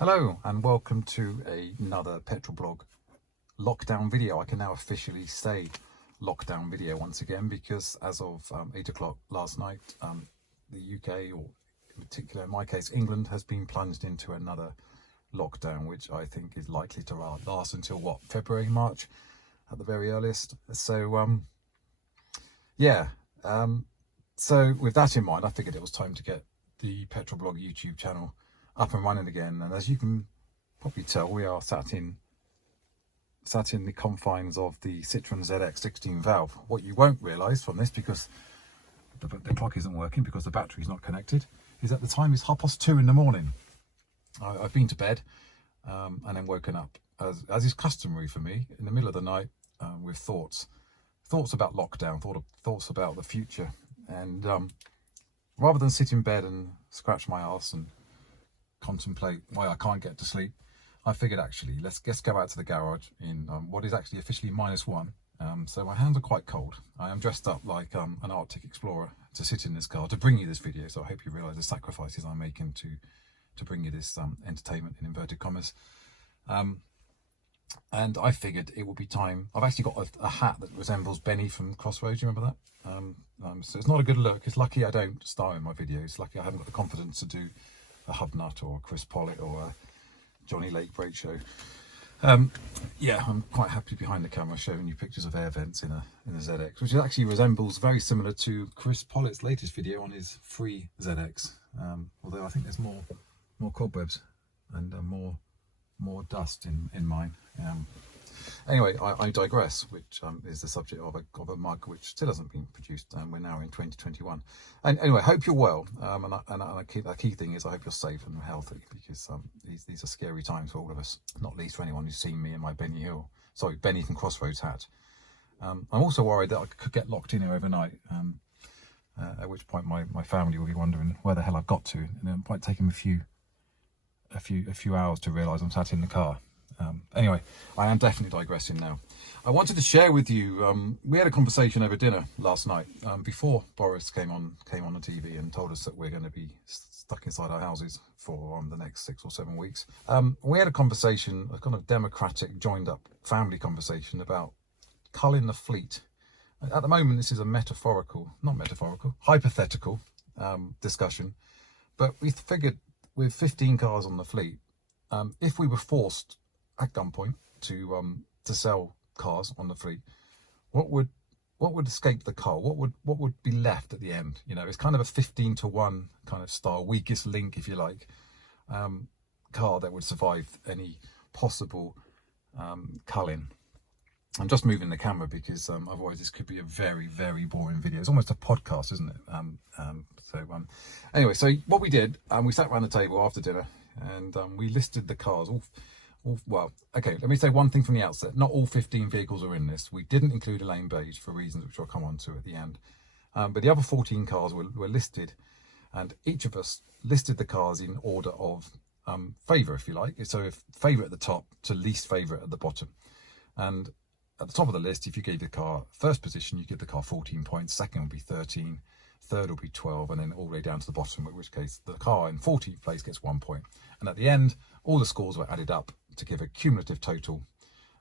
Hello and welcome to another PetrolBlog lockdown video. I can now officially say lockdown video once again because as of 8 o'clock last night, the UK, or in particular in my case England, has been plunged into another lockdown, which I think is likely to last until what, February, March at the very earliest. So so with that in mind, I figured it was time to get the PetrolBlog YouTube channel up and running again. And as you can probably tell, we are sat in the confines of the Citroen ZX 16 valve. What you won't realise from this, because the clock isn't working because the battery's not connected, is that the time is 2:30 in the morning. I've been to bed and then woken up, as is customary for me, in the middle of the night with thoughts about lockdown, thoughts about the future. And rather than sit in bed and scratch my arse and contemplate why I can't get to sleep, I figured actually let's go out to the garage in what is actually officially -1. So my hands are quite cold. I am dressed up like an Arctic explorer to sit in this car to bring you this video. So I hope you realise the sacrifices I'm making to bring you this entertainment in inverted commas. And I figured it would be time. I've actually got a hat that resembles Benny from Crossroads. You remember that? So it's not a good look. It's lucky I don't star in my videos. It's lucky I haven't got the confidence to do a Hubnut or a Chris Pollitt or a Johnny Lake Break show. Yeah, I'm quite happy behind the camera showing you pictures of air vents in a ZX, which actually resembles very similar to Chris Pollitt's latest video on his free ZX. Although I think there's more cobwebs and more dust in mine. Anyway, I digress, which is the subject of a mug which still hasn't been produced, and we're now in 2021. And anyway, hope you're well. And a key thing is I hope you're safe and healthy, because these are scary times for all of us, not least for anyone who's seen me in my Benny from Crossroads hat. I'm also worried that I could get locked in here overnight, at which point my family will be wondering where the hell I've got to, and it might take them a few hours to realise I'm sat in the car. Anyway, I am definitely digressing now. I wanted to share with you, we had a conversation over dinner last night, before Boris came on the TV and told us that we're going to be stuck inside our houses for the next 6 or 7 weeks. We had a conversation, a kind of democratic, joined up family conversation about culling the fleet. At the moment, this is a hypothetical discussion, but we figured with 15 cars on the fleet, if we were forced at gunpoint to sell cars on the fleet, what would escape the cull? What would be left at the end? You know, it's kind of a 15-to-1 kind of style, weakest link, if you like, car that would survive any possible culling. I'm just moving the camera because otherwise this could be a very, very boring video. It's almost a podcast, isn't it? Anyway, so what we did, we sat around the table after dinner and we listed the cars. Well, okay, let me say one thing from the outset. Not all 15 vehicles are in this. We didn't include Elaine Beige for reasons which I'll come on to at the end. But the other 14 cars were listed, and each of us listed the cars in order of favour, if you like. So if favourite at the top to least favourite at the bottom. And at the top of the list, if you gave the car first position, you give the car 14 points, second would be 13, third will be 12, and then all the way down to the bottom, in which case the car in 14th place gets 1 point. And at the end, all the scores were added up to give a cumulative total,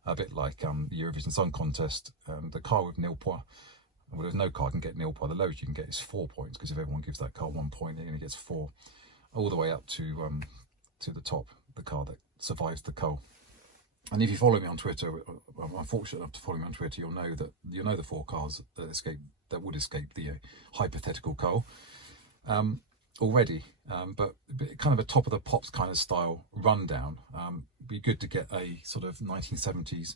a bit like the Eurovision Song Contest. The car with nil point, well, there's no car can get nil point. The lowest you can get is 4 points, because if everyone gives that car 1 point, it only gets 4, all the way up to the top, the car that survives the cull. And if you follow me on Twitter, I'm fortunate enough to follow me on Twitter, you'll know the 4 cars that would escape the hypothetical cull already. But kind of a top of the pops kind of style rundown. Be good to get a sort of 1970s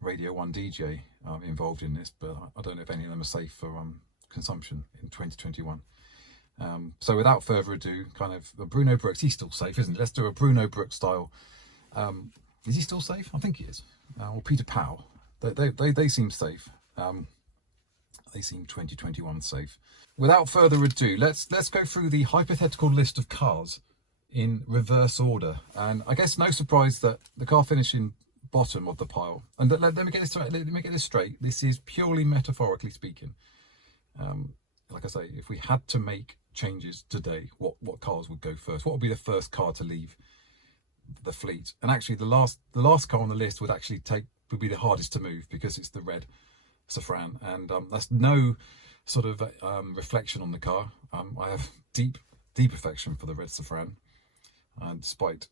Radio 1 DJ involved in this, but I don't know if any of them are safe for consumption in 2021. So without further ado, kind of Bruno Brooks. He's still safe, isn't he? Let's do a Bruno Brooks style. Is he still safe? I think he is. Or Peter Powell. They seem safe. They seem 2021 safe. Without further ado, let's go through the hypothetical list of cars in reverse order. And I guess no surprise that the car finishing bottom of the pile. And let me get this straight. This is purely metaphorically speaking. Like I say, if we had to make changes today, what cars would go first? What would be the first car to leave the fleet. And actually the last car on the list would be the hardest to move because it's the red Safran, and that's no sort of reflection on the car. I have deep affection for the red Safran, despite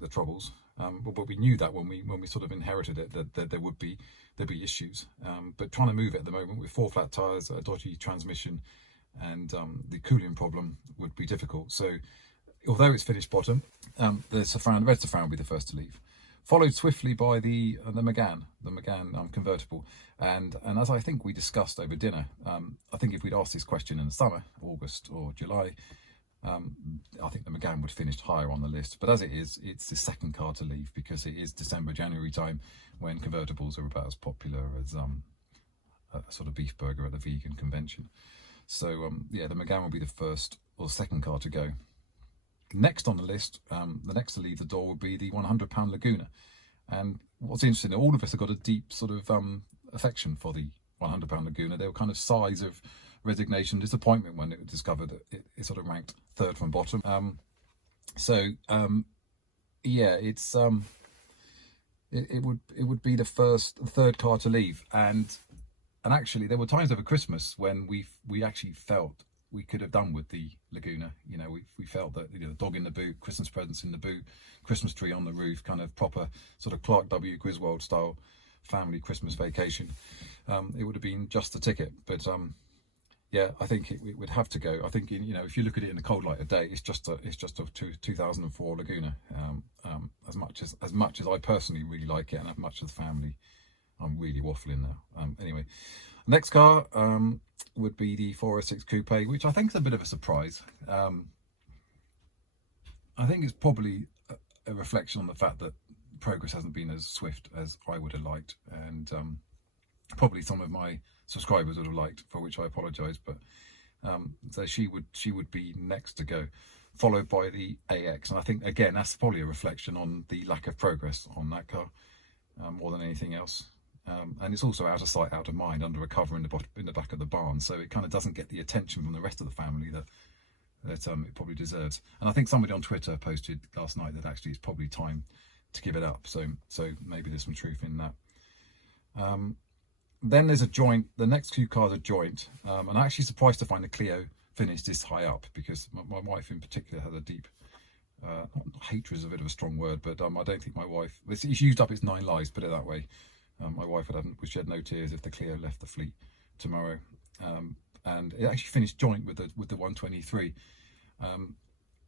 the troubles. But we knew that when we sort of inherited it, that there'd be issues. But trying to move it at the moment with 4 flat tires, a dodgy transmission, and the cooling problem would be difficult. So although it's finished bottom, the red Safran will be the first to leave, followed swiftly by the Megane convertible. And as I think we discussed over dinner, I think if we'd asked this question in the summer, August or July, I think the Megane would finish higher on the list. But as it is, it's the second car to leave because it is December, January time when convertibles are about as popular as a sort of beef burger at the vegan convention. So yeah, the Megane will be the first or second car to go. Next on the list, the next to leave the door would be the 100-pound Laguna. And what's interesting, all of us have got a deep sort of affection for the 100-pound Laguna. They were kind of sighs of resignation, disappointment when it was discovered that it sort of ranked third from bottom. Yeah, it's it would be the third car to leave. And actually, there were times over Christmas when we actually felt we could have done with the Laguna. You know, we felt that, you know, the dog in the boot, Christmas presents in the boot, Christmas tree on the roof, kind of proper sort of Clark W. Griswold style family Christmas vacation. It would have been just the ticket. But yeah, I think it would have to go. I think, you know, if you look at it in the cold light of day, it's just a 2004 Laguna. As much as I personally really like it, and as much as the family, I'm really waffling now. Anyway, next car would be the 406 Coupe, which I think is a bit of a surprise. I think it's probably a reflection on the fact that progress hasn't been as swift as I would have liked, and probably some of my subscribers would have liked, for which I apologise. But so she would be next to go, followed by the AX, and I think again that's probably a reflection on the lack of progress on that car more than anything else. And it's also out of sight, out of mind, under a cover in the back of the barn, so it kind of doesn't get the attention from the rest of the family that it probably deserves. And I think somebody on Twitter posted last night that actually it's probably time to give it up. So maybe there's some truth in that. Then there's a joint. The next two cars are joint, and I'm actually surprised to find the Clio finished this high up, because my wife in particular has a deep hatred is a bit of a strong word, but I don't think my wife, it's used up its 9 lives, put it that way. My wife would shed no tears if the Clio left the fleet tomorrow. And it actually finished joint with the 123,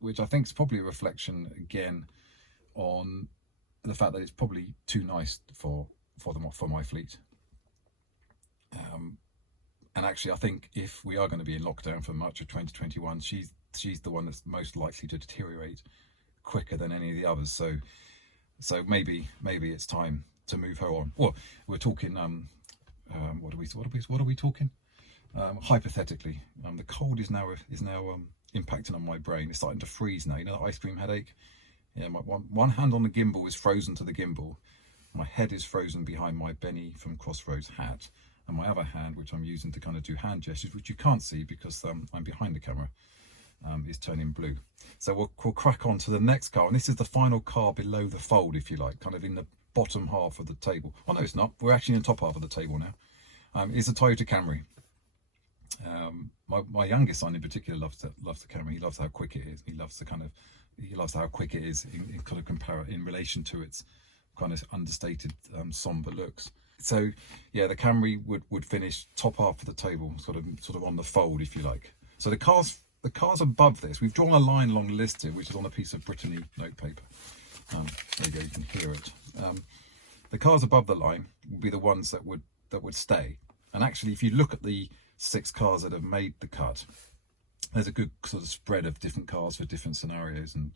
which I think is probably a reflection again on the fact that it's probably too nice for my fleet. And actually, I think if we are going to be in lockdown for much of 2021, she's the one that's most likely to deteriorate quicker than any of the others. So maybe it's time to move her on. Well, we're talking what are we talking? Hypothetically, the cold is now impacting on my brain. It's starting to freeze now. You know, the ice cream headache. Yeah, my one hand on the gimbal is frozen to the gimbal. My head is frozen behind my Benny from Crossroads hat, and my other hand, which I'm using to kind of do hand gestures, which you can't see because I'm behind the camera, is turning blue. So we'll crack on to the next car, and this is the final car below the fold, if you like, kind of in the bottom half of the table. Oh no, it's not. We're actually in the top half of the table now. It's a Toyota Camry. My youngest son in particular loves the Camry. He loves how quick it is. He loves how quick it is in kind of compare in relation to its kind of understated somber looks. So yeah, the Camry would finish top half of the table, sort of on the fold, if you like. So the cars above this, we've drawn a line along the list here, which is on a piece of Brittany notepaper. There you go, you can hear it. The cars above the line would be the ones that would stay. And actually, if you look at the 6 cars that have made the cut, there's a good sort of spread of different cars for different scenarios, and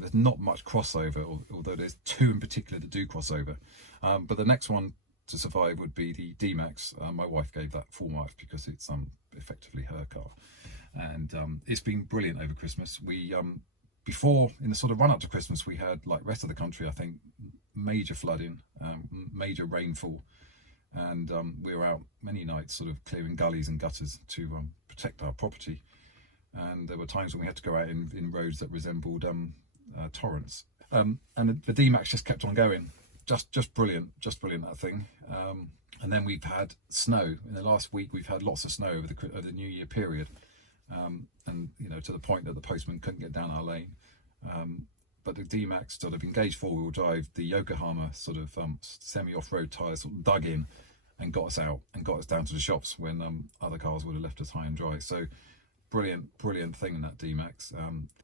there's not much crossover, although there's 2 in particular that do crossover. But the next one to survive would be the D-Max. My wife gave that full marks because it's effectively her car, and it's been brilliant over Christmas. We before, in the sort of run up to Christmas, we had, like rest of the country, I think, major flooding, major rainfall, and we were out many nights sort of clearing gullies and gutters to protect our property. And there were times when we had to go out in roads that resembled torrents. And the D-Max just kept on going. Just brilliant, that thing. And then we've had snow. In the last week, we've had lots of snow over the New Year period. And, you know, to the point that the postman couldn't get down our lane. But the D-Max sort of engaged four-wheel drive, the Yokohama sort of semi-off-road tyres sort of dug in and got us out and got us down to the shops when other cars would have left us high and dry. So brilliant thing in that D-Max.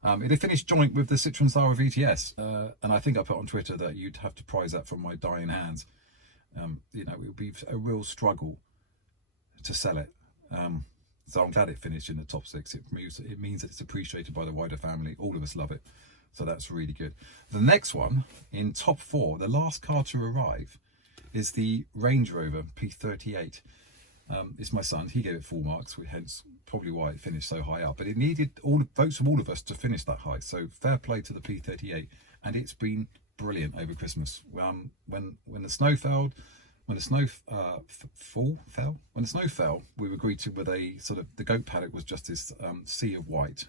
It had finished joint with the Citroen Zara VTS, and I think I put on Twitter that you'd have to prize that from my dying hands. You know, it would be a real struggle to sell it. So I'm glad it finished in the top 6. It means that it's appreciated by the wider family. All of us love it. So that's really good. The next one in top 4, the last car to arrive, is the Range Rover P38. It's my son. He gave it full marks, hence probably why it finished so high up. But it needed all the votes from all of us to finish that high. So fair play to the P38, and it's been brilliant over Christmas. When the snow fell, when the snow fell, we were greeted with a sort of, the goat paddock was just this sea of white.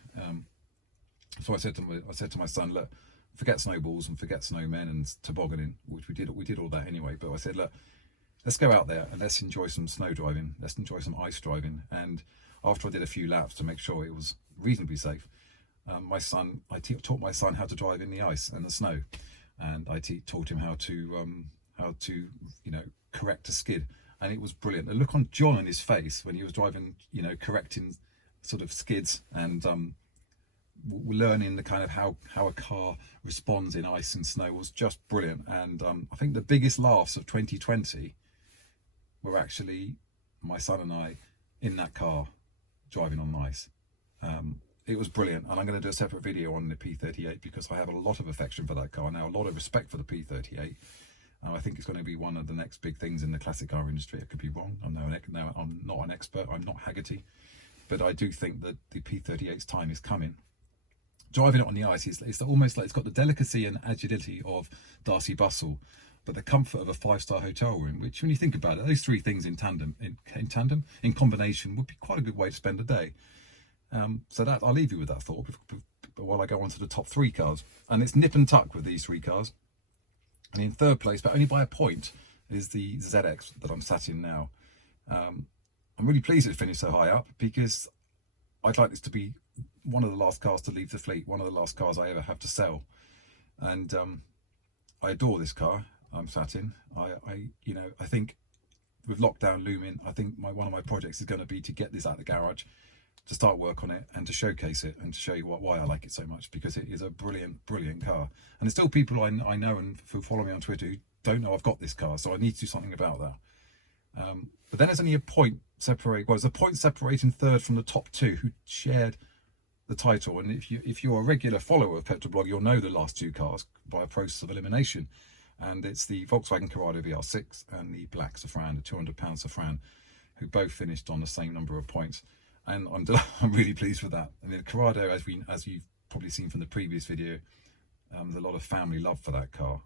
So I said to my son, look, forget snowballs and forget snowmen and tobogganing, which we did all that anyway. But I said, look, let's go out there and let's enjoy some snow driving. Let's enjoy some ice driving. And after I did a few laps to make sure it was reasonably safe, I taught my son how to drive in the ice and the snow, and I taught him how to you know, correct a skid. And it was brilliant. The look on John in his face when he was driving, you know, correcting sort of skids and learning the kind of how a car responds in ice and snow was just brilliant. And I think the biggest laughs of 2020 were actually my son and I in that car driving on ice. It was brilliant, and I'm going to do a separate video on the P38 because I have a lot of affection for that car now, a lot of respect for the P38. I think it's going to be one of the next big things in the classic car industry. I could be wrong. I'm not an expert. I'm not Haggerty, but I do think that the P38's time is coming. Driving it on the ice is almost like it's got the delicacy and agility of Darcy Bustle, but the comfort of a 5-star hotel room, which, when you think about it, those 3 things in combination would be quite a good way to spend a day. So that, I'll leave you with that thought while I go on to the top 3 cars. And it's nip and tuck with these 3 cars. And in third place, but only by a point, is the ZX that I'm sat in now. I'm really pleased it finished so high up because I'd like this to be one of the last cars to leave the fleet, one of the last cars I ever have to sell. And I adore this car I'm sat in. I think with lockdown looming, I think one of my projects is going to be to get this out of the garage, to start work on it and to showcase it and to show you why I like it so much, because it is a brilliant car. And there's still people I know and who follow me on Twitter who don't know I've got this car, so I need to do something about that. But then there's only a point separating third from the top 2 who shared the title. And if you're a regular follower of PetrolBlog, you'll know the last 2 cars by a process of elimination. And it's the Volkswagen Corrado VR6 and the black Safran, the 200-pound Safran, who both finished on the same number of points. And I'm really pleased with that. I mean, the Corrado, as you've probably seen from the previous video, there's a lot of family love for that car.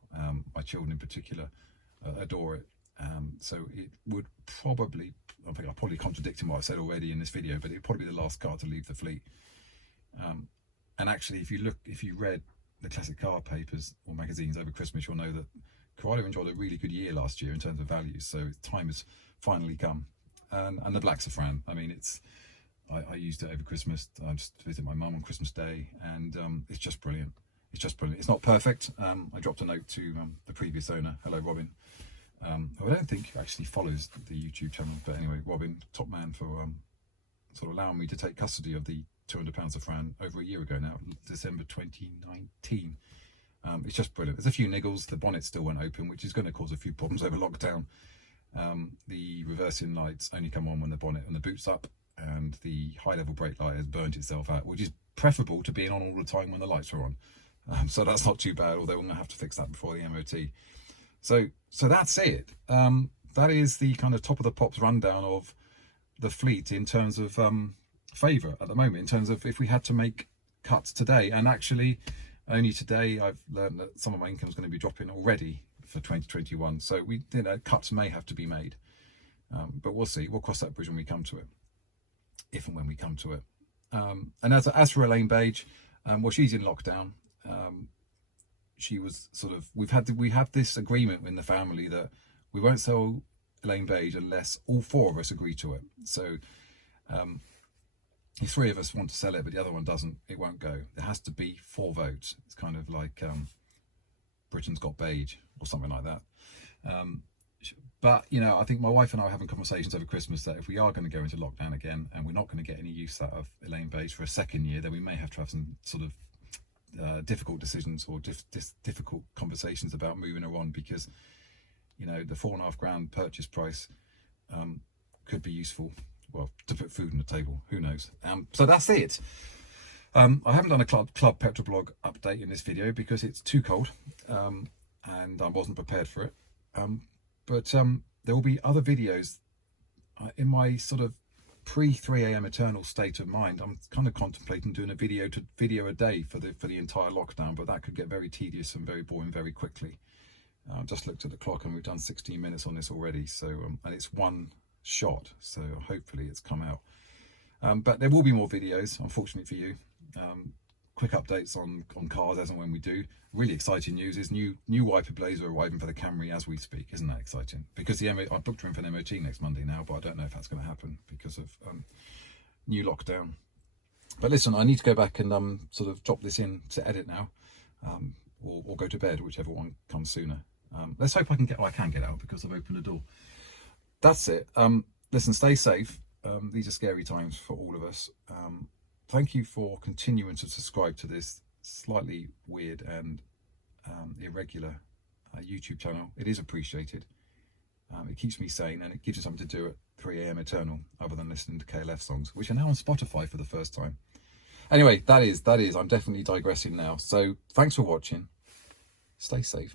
My children in particular adore it. So it would probably, I think I'll probably contradict what I said already in this video, but it'd probably be the last car to leave the fleet. And actually, if you read the classic car papers or magazines over Christmas, you'll know that Corrado enjoyed a really good year last year in terms of values. So time has finally come. And the black Safran, I mean, I used it over Christmas. I just visited my mum on Christmas Day, and it's just brilliant. It's just brilliant. It's not perfect. I dropped a note to the previous owner, hello Robin, who I don't think actually follows the YouTube channel, but anyway, Robin, top man for sort of allowing me to take custody of the 200-pound Safran over a year ago now, December 2019. It's just brilliant. There's a few niggles. The bonnet still won't open, which is going to cause a few problems over lockdown. The reversing lights only come on when the bonnet and the boot's up, and the high-level brake light has burnt itself out, which is preferable to being on all the time when the lights are on. So that's not too bad, although we're going to have to fix that before the MOT. So that's it. That is the kind of top of the pops rundown of the fleet in terms of favour at the moment, in terms of if we had to make cuts today. And actually, only today I've learned that some of my income is going to be dropping already for 2021. So cuts may have to be made, but we'll see. We'll cross that bridge when we come to it, if and when we come to it. And as for Elaine Page, well, she's in lockdown. she was sort of, we have this agreement in the family that we won't sell Elaine Beige unless all 4 of us agree to it. So if 3 of us want to sell it but the other one doesn't, it won't go. There has to be 4 votes. It's kind of like Britain's Got Beige or something like that. But you know, I think my wife and I were having conversations over Christmas that if we are going to go into lockdown again and we're not going to get any use out of Elaine Beige for a second year, then we may have to have some sort of difficult decisions or difficult conversations about moving her on, because you know, the £4,500 purchase price could be useful, well, to put food on the table, who knows. So that's it. I haven't done a club PetrolBlog update in this video because it's too cold and I wasn't prepared for it. But there will be other videos in my sort of pre-3 a.m. eternal state of mind. I'm kind of contemplating doing a video a day for the entire lockdown, but that could get very tedious and very boring very quickly. I just looked at the clock and we've done 16 minutes on this already. So and it's one shot, so hopefully it's come out. But there will be more videos, unfortunately for you. Quick updates on cars as and when we do. Really exciting news is new wiper blades are arriving for the Camry as we speak. Isn't that exciting? Because I booked her in for an MOT next Monday now, but I don't know if that's going to happen because of new lockdown. But listen, I need to go back and sort of drop this in to edit now, or go to bed, whichever one comes sooner. Let's hope I can get out because I've opened the door. That's it. Listen, stay safe. These are scary times for all of us. Thank you for continuing to subscribe to this slightly weird and irregular YouTube channel. It is appreciated. It keeps me sane and it gives you something to do at 3 a.m. eternal, other than listening to KLF songs, which are now on Spotify for the first time. Anyway, that is. I'm definitely digressing now. So thanks for watching. Stay safe.